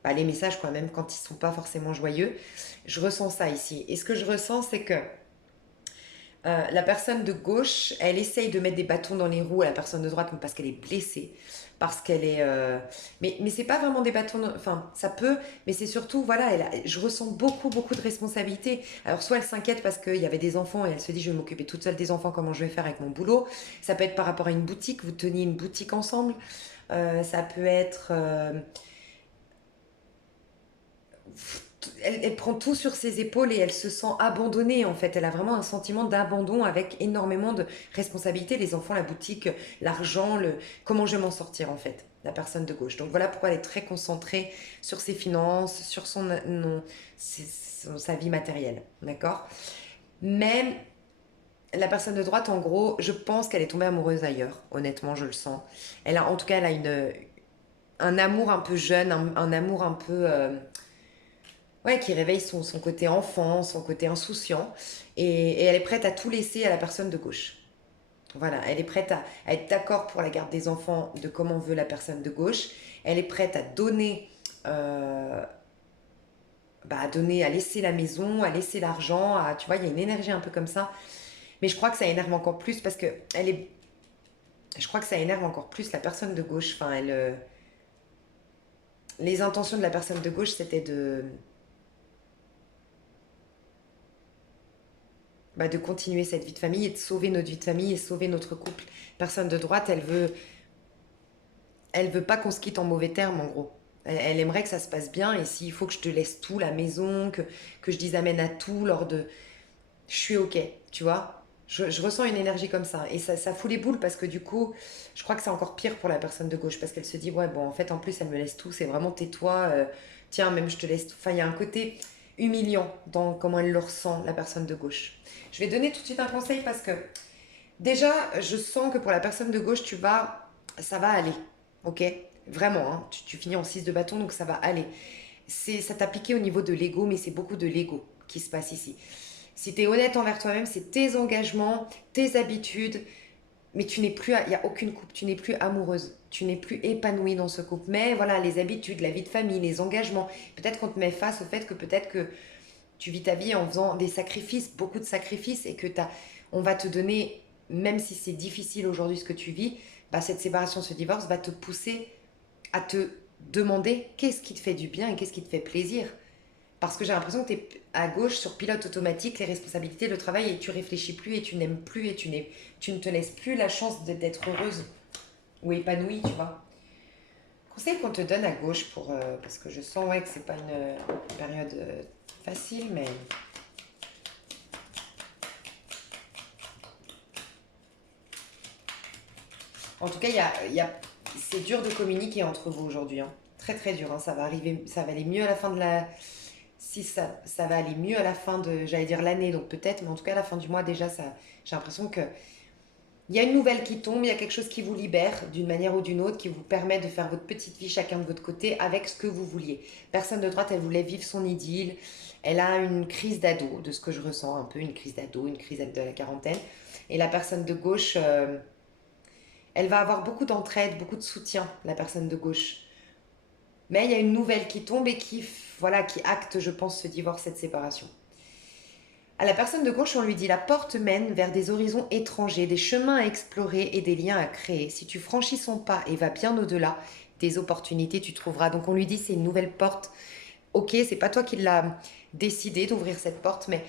Bah, les messages, quoi, même quand ils sont pas forcément joyeux. Je ressens ça ici. Et ce que je ressens, c'est que la personne de gauche, elle essaye de mettre des bâtons dans les roues à la personne de droite parce qu'elle est blessée, parce qu'elle est... Mais c'est pas vraiment des bâtons... Enfin, ça peut, mais c'est surtout, voilà, je ressens beaucoup, beaucoup de responsabilités. Alors, soit elle s'inquiète parce qu'il y avait des enfants et elle se dit, je vais m'occuper toute seule des enfants, comment je vais faire avec mon boulot. Ça peut être par rapport à une boutique, vous teniez une boutique ensemble. Ça peut être... elle prend tout sur ses épaules et elle se sent abandonnée en fait. Elle a vraiment un sentiment d'abandon avec énormément de responsabilités. Les enfants, la boutique, l'argent, comment je vais m'en sortir en fait, la personne de gauche. Donc voilà pourquoi elle est très concentrée sur ses finances, sur sa vie matérielle. D'accord. Mais la personne de droite, en gros, je pense qu'elle est tombée amoureuse ailleurs. Honnêtement, je le sens. En tout cas, elle a un amour un peu jeune, un amour un peu... ouais, qui réveille son côté enfant, son côté insouciant. Et elle est prête à tout laisser à la personne de gauche. Voilà, elle est prête à être d'accord pour la garde des enfants de comment veut la personne de gauche. Elle est prête à donner, à laisser la maison, à laisser l'argent. Tu vois, il y a une énergie un peu comme ça. Mais je crois que ça énerve encore plus parce que je crois que ça énerve encore plus la personne de gauche. Enfin, les intentions de la personne de gauche, c'était de continuer cette vie de famille et de sauver notre vie de famille et sauver notre couple. Personne de droite, elle veut pas qu'on se quitte en mauvais termes, en gros. Elle aimerait que ça se passe bien et s'il faut que je te laisse tout, la maison, que je dise amen à tout lors de... Je suis ok, tu vois. Je ressens une énergie comme ça. Et ça fout les boules parce que du coup, je crois que c'est encore pire pour la personne de gauche parce qu'elle se dit, ouais, bon, en fait, en plus, elle me laisse tout. C'est vraiment tais-toi. Tiens, même je te laisse tout. Enfin, il y a un côté humiliant dans comment elle le ressent, la personne de gauche. Je vais donner tout de suite un conseil parce que déjà, je sens que pour la personne de gauche, ça va aller. Ok? Vraiment, hein. Tu finis en 6 de bâton, donc ça va aller. Ça t'a piqué au niveau de l'ego, mais c'est beaucoup de l'ego qui se passe ici. Si tu es honnête envers toi-même, c'est tes engagements, tes habitudes, mais tu n'es plus, il n'y a aucune couple, tu n'es plus amoureuse, tu n'es plus épanouie dans ce couple. Mais voilà, les habitudes, la vie de famille, les engagements, peut-être qu'on te met face au fait que peut-être que tu vis ta vie en faisant des sacrifices, beaucoup de sacrifices, et que on va te donner, même si c'est difficile aujourd'hui ce que tu vis, bah cette séparation, ce divorce va te pousser à te demander qu'est-ce qui te fait du bien et qu'est-ce qui te fait plaisir. Parce que j'ai l'impression que tu es à gauche sur pilote automatique, les responsabilités, le travail, et tu réfléchis plus et tu n'aimes plus et tu ne te laisses plus la chance d'être heureuse ou épanouie, tu vois. Conseil qu'on te donne à gauche parce que je sens ouais, que c'est pas une période facile, mais en tout cas, c'est dur de communiquer entre vous aujourd'hui. Hein. Très très dur. Hein. Ça va arriver, ça va aller mieux à la fin de la. Si ça va aller mieux à la fin de, j'allais dire l'année, donc peut-être, mais en tout cas à la fin du mois déjà, j'ai l'impression que il y a une nouvelle qui tombe, il y a quelque chose qui vous libère d'une manière ou d'une autre, qui vous permet de faire votre petite vie chacun de votre côté avec ce que vous vouliez. Personne de droite, elle voulait vivre son idylle. Elle a une crise d'ado, de ce que je ressens, un peu une crise d'ado, une crise de la quarantaine. Et la personne de gauche, elle va avoir beaucoup d'entraide, beaucoup de soutien, la personne de gauche. Mais il y a une nouvelle qui tombe et voilà, qui acte, je pense, ce divorce, cette séparation. À la personne de gauche, on lui dit la porte mène vers des horizons étrangers, des chemins à explorer et des liens à créer. Si tu franchis son pas et vas bien au-delà, des opportunités tu trouveras. Donc on lui dit c'est une nouvelle porte. Ok, c'est pas toi qui l'as décidé d'ouvrir cette porte, mais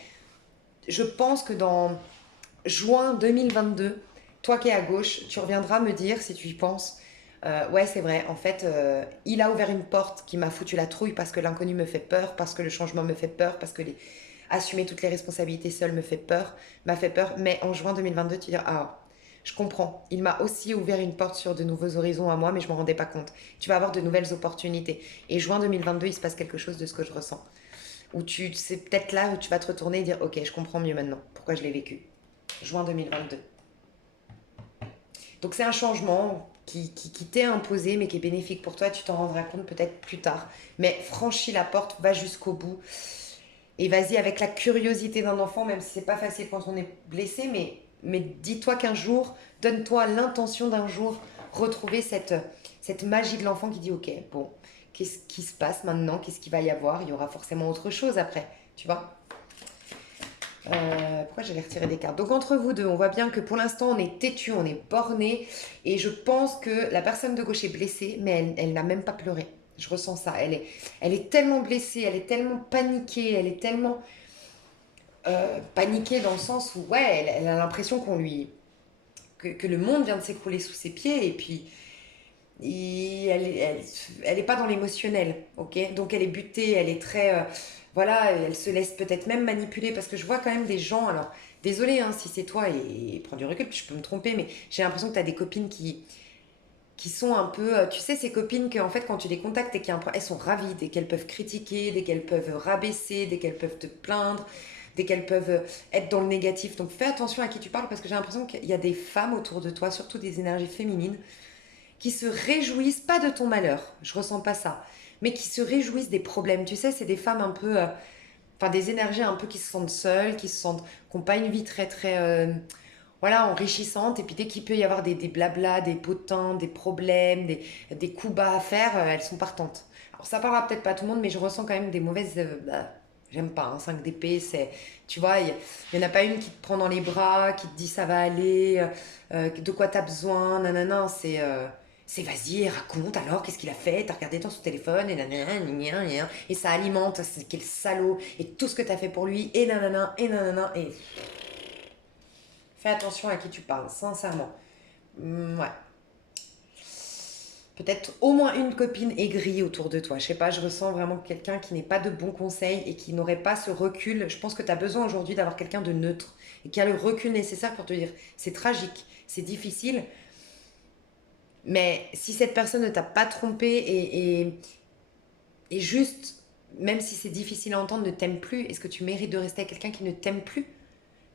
je pense que dans juin 2022, toi qui es à gauche, tu reviendras me dire si tu y penses. Ouais, c'est vrai. En fait, il a ouvert une porte qui m'a foutu la trouille parce que l'inconnu me fait peur, parce que le changement me fait peur, parce que assumer toutes les responsabilités seule me fait peur, m'a fait peur. Mais en juin 2022, tu dis ah, je comprends. Il m'a aussi ouvert une porte sur de nouveaux horizons à moi, mais je ne m'en rendais pas compte. Tu vas avoir de nouvelles opportunités. Et juin 2022, il se passe quelque chose de ce que je ressens. C'est peut-être là où tu vas te retourner et dire ok, je comprends mieux maintenant pourquoi je l'ai vécu. Juin 2022. Donc c'est un changement qui t'est imposé mais qui est bénéfique pour toi. Tu t'en rendras compte peut-être plus tard. Mais franchis la porte, va jusqu'au bout. Et vas-y avec la curiosité d'un enfant, même si c'est pas facile quand on est blessé, mais dis-toi qu'un jour, donne-toi l'intention d'un jour retrouver cette magie de l'enfant qui dit ok, bon, qu'est-ce qui se passe maintenant, qu'est-ce qu'il va y avoir, il y aura forcément autre chose après, tu vois. Pourquoi j'allais retirer des cartes? Donc entre vous deux, on voit bien que pour l'instant on est têtu, on est borné, et je pense que la personne de gauche est blessée, mais elle n'a même pas pleuré. Je ressens ça. Elle est tellement blessée, elle est tellement paniquée, elle est tellement paniquée dans le sens où ouais, elle a l'impression que le monde vient de s'écrouler sous ses pieds, et puis elle est pas dans l'émotionnel, ok? Donc elle est butée, elle est très voilà, elle se laisse peut-être même manipuler parce que je vois quand même des gens. Alors désolé hein, si c'est toi et prends du recul, je peux me tromper, mais j'ai l'impression que tu as des copines qui sont un peu, tu sais, ces copines que en fait quand tu les contactes et elles sont ravies dès qu'elles peuvent critiquer, dès qu'elles peuvent rabaisser, dès qu'elles peuvent te plaindre, dès qu'elles peuvent être dans le négatif. Donc fais attention à qui tu parles parce que j'ai l'impression qu'il y a des femmes autour de toi, surtout des énergies féminines, qui se réjouissent pas de ton malheur, je ressens pas ça, mais qui se réjouissent des problèmes. Tu sais, c'est des femmes un peu, enfin des énergies un peu qui se sentent seules, qui n'ont pas une vie très très, voilà, enrichissante. Et puis dès qu'il peut y avoir des blablas, des potins, des problèmes, des coups bas à faire, elles sont partantes. Alors ça parlera peut-être pas à tout le monde, mais je ressens quand même des mauvaises. J'aime pas, hein, 5 d'épée, tu vois, il y en a pas une qui te prend dans les bras, qui te dit ça va aller, de quoi t'as besoin, nanana, c'est vas-y, raconte alors, qu'est-ce qu'il a fait, t'as regardé dans son téléphone, et nanana, gna, gna, et ça alimente, c'est quel salaud, et tout ce que t'as fait pour lui, et nanana, et fais attention à qui tu parles, sincèrement. Ouais. peut-être au moins une copine aigrie autour de toi. Je sais pas, je ressens vraiment quelqu'un qui n'est pas de bons conseils et qui n'aurait pas ce recul. Je pense que tu as besoin aujourd'hui d'avoir quelqu'un de neutre et qui a le recul nécessaire pour te dire c'est tragique, c'est difficile, mais si cette personne ne t'a pas trompé et juste, même si c'est difficile à entendre, ne t'aime plus, est-ce que tu mérites de rester avec quelqu'un qui ne t'aime plus?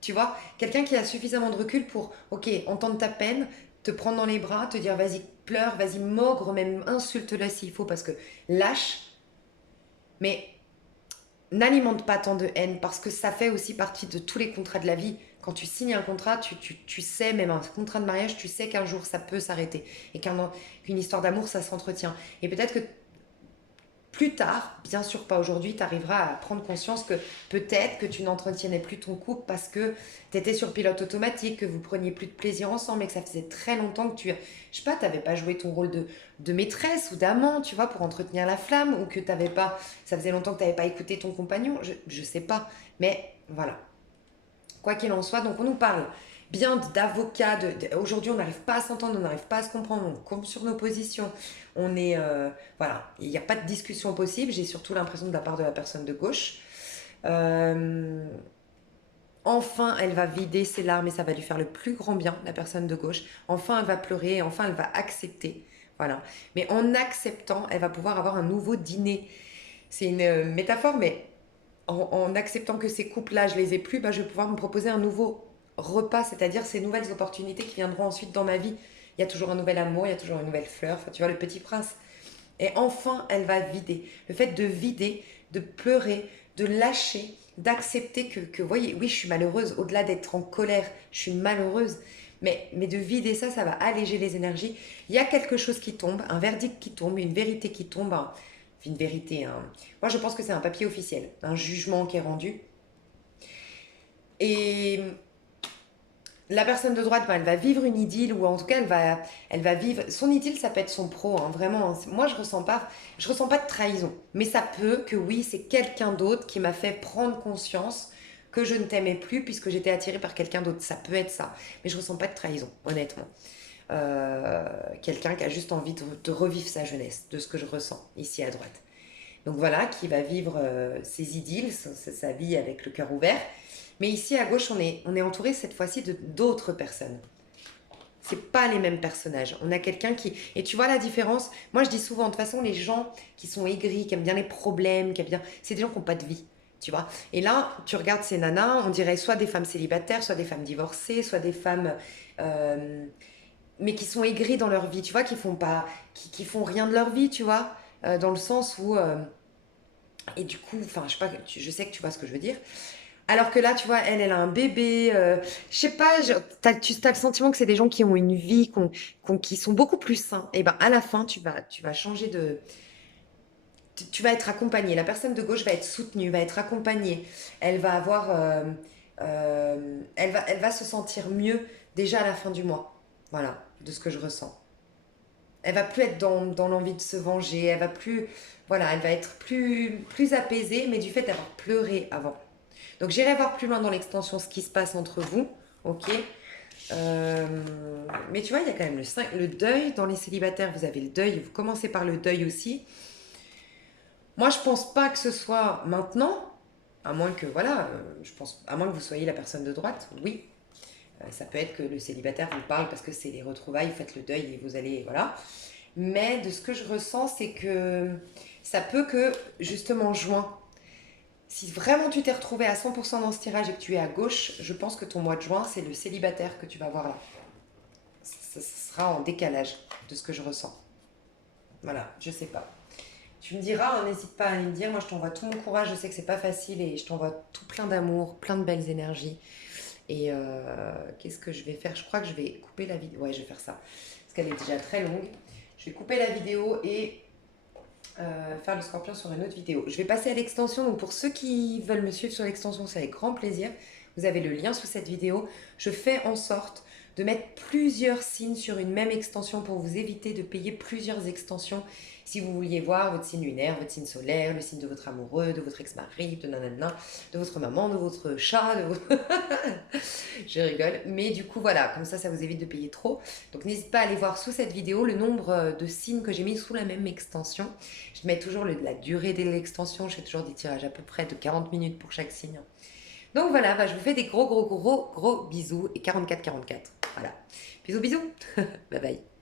Tu vois, quelqu'un qui a suffisamment de recul pour, ok, entendre ta peine, te prendre dans les bras, te dire vas-y, pleure, vas-y, mogre, même insulte-la s'il faut, parce que lâche, mais n'alimente pas tant de haine, parce que ça fait aussi partie de tous les contrats de la vie. Quand tu signes un contrat, tu sais, même un contrat de mariage, tu sais qu'un jour ça peut s'arrêter et qu'une histoire d'amour, ça s'entretient. Et peut-être que plus tard, bien sûr pas aujourd'hui, tu arriveras à prendre conscience que peut-être que tu n'entretienais plus ton couple parce que tu étais sur pilote automatique, que vous preniez plus de plaisir ensemble et que ça faisait très longtemps que je sais pas, t'avais pas joué ton rôle de maîtresse ou d'amant, tu vois, pour entretenir la flamme, ou que t'avais pas, ça faisait longtemps que tu n'avais pas écouté ton compagnon, je sais pas. Mais voilà, quoi qu'il en soit, donc on nous parle bien d'avocats. Aujourd'hui, on n'arrive pas à s'entendre, on n'arrive pas à se comprendre, on compte sur nos positions. On est. Voilà, il n'y a pas de discussion possible. J'ai surtout l'impression de la part de la personne de gauche. Euh, Enfin, elle va vider ses larmes et ça va lui faire le plus grand bien, la personne de gauche. Enfin, elle va pleurer, enfin, elle va accepter. Voilà. Mais en acceptant, elle va pouvoir avoir un nouveau dîner. C'est une métaphore, mais en acceptant que ces couples-là, je les ai plus, bah, je vais pouvoir me proposer un nouveau repas, c'est-à-dire ces nouvelles opportunités qui viendront ensuite dans ma vie. Il y a toujours un nouvel amour, il y a toujours une nouvelle fleur, enfin, tu vois, le petit prince. Et enfin, elle va vider. Le fait de vider, de pleurer, de lâcher, d'accepter voyez, oui, je suis malheureuse, au-delà d'être en colère, je suis malheureuse. Mais de vider ça, ça va alléger les énergies. Il y a quelque chose qui tombe, un verdict qui tombe, une vérité qui tombe, une vérité. Moi, je pense que c'est un papier officiel, un jugement qui est rendu. Et la personne de droite, bah, elle va vivre une idylle, ou en tout cas, elle va vivre. Son idylle, ça peut être son pro, hein, vraiment. Moi, je ressens pas de trahison. Mais ça peut que oui, c'est quelqu'un d'autre qui m'a fait prendre conscience que je ne t'aimais plus puisque j'étais attirée par quelqu'un d'autre. Ça peut être ça. Mais je ressens pas de trahison, honnêtement. Quelqu'un qui a juste envie de revivre sa jeunesse, de ce que je ressens ici à droite. Donc voilà, qui va vivre ses idylles, sa vie avec le cœur ouvert. Mais ici à gauche, on est entouré cette fois-ci de d'autres personnes. C'est pas les mêmes personnages. On a quelqu'un qui. Et tu vois la différence? Moi, je dis souvent, de toute façon, les gens qui sont aigris, qui aiment bien les problèmes, qui aiment bien. C'est des gens qui n'ont pas de vie. Tu vois? Et là, tu regardes ces nanas, on dirait soit des femmes célibataires, soit des femmes divorcées, soit des femmes. euh, mais qui sont aigries dans leur vie, tu vois, qui font pas. Qui font rien de leur vie, tu vois? Dans le sens où. Et du coup, enfin, je sais pas, je sais que tu vois ce que je veux dire. Alors que là, tu vois, elle a un bébé. Je sais pas, t'as le sentiment que c'est des gens qui ont une vie, qui sont beaucoup plus sains. Et ben, à la fin, tu vas changer de. Tu vas être accompagné. La personne de gauche va être soutenue, va être accompagnée. Elle va avoir. Elle va se sentir mieux déjà à la fin du mois. Voilà, de ce que je ressens. Elle va plus être dans l'envie de se venger. Elle va plus. Voilà, elle va être plus apaisée, mais du fait d'avoir pleuré avant. Donc j'irai voir plus loin dans l'extension ce qui se passe entre vous, ok. Euh, mais tu vois, il y a quand même le deuil. Dans les célibataires, vous avez le deuil, vous commencez par le deuil aussi. Moi, je pense pas que ce soit maintenant, à moins que, voilà, je pense, à moins que vous soyez la personne de droite, oui. Ça peut être que le célibataire vous parle parce que c'est les retrouvailles, vous faites le deuil et vous allez, voilà. Mais de ce que je ressens, c'est que ça peut que, justement, juin, si vraiment tu t'es retrouvé à 100% dans ce tirage et que tu es à gauche, je pense que ton mois de juin, c'est le célibataire que tu vas voir là. Ça sera en décalage de ce que je ressens. Voilà, je sais pas. Tu me diras, hein, n'hésite pas à me dire. Moi, je t'envoie tout mon courage. Je sais que c'est pas facile et je t'envoie tout plein d'amour, plein de belles énergies. Et qu'est-ce que je vais faire? Je crois que je vais couper la vidéo. Ouais, je vais faire ça. Parce qu'elle est déjà très longue. Je vais couper la vidéo et faire le scorpion sur une autre vidéo. Je vais passer à l'extension. Donc pour ceux qui veulent me suivre sur l'extension, c'est avec grand plaisir. Vous avez le lien sous cette vidéo. Je fais en sorte de mettre plusieurs signes sur une même extension pour vous éviter de payer plusieurs extensions si vous vouliez voir votre signe lunaire, votre signe solaire, le signe de votre amoureux, de votre ex-mari, de nanana, de votre maman, de votre chat, de votre... Je rigole. Mais du coup, voilà, comme ça vous évite de payer trop. Donc n'hésite pas à aller voir sous cette vidéo le nombre de signes que j'ai mis sous la même extension. Je mets toujours la durée de l'extension. Je fais toujours des tirages à peu près de 40 minutes pour chaque signe. Donc voilà, je vous fais des gros bisous et 44. Voilà. Bisous. Bye bye.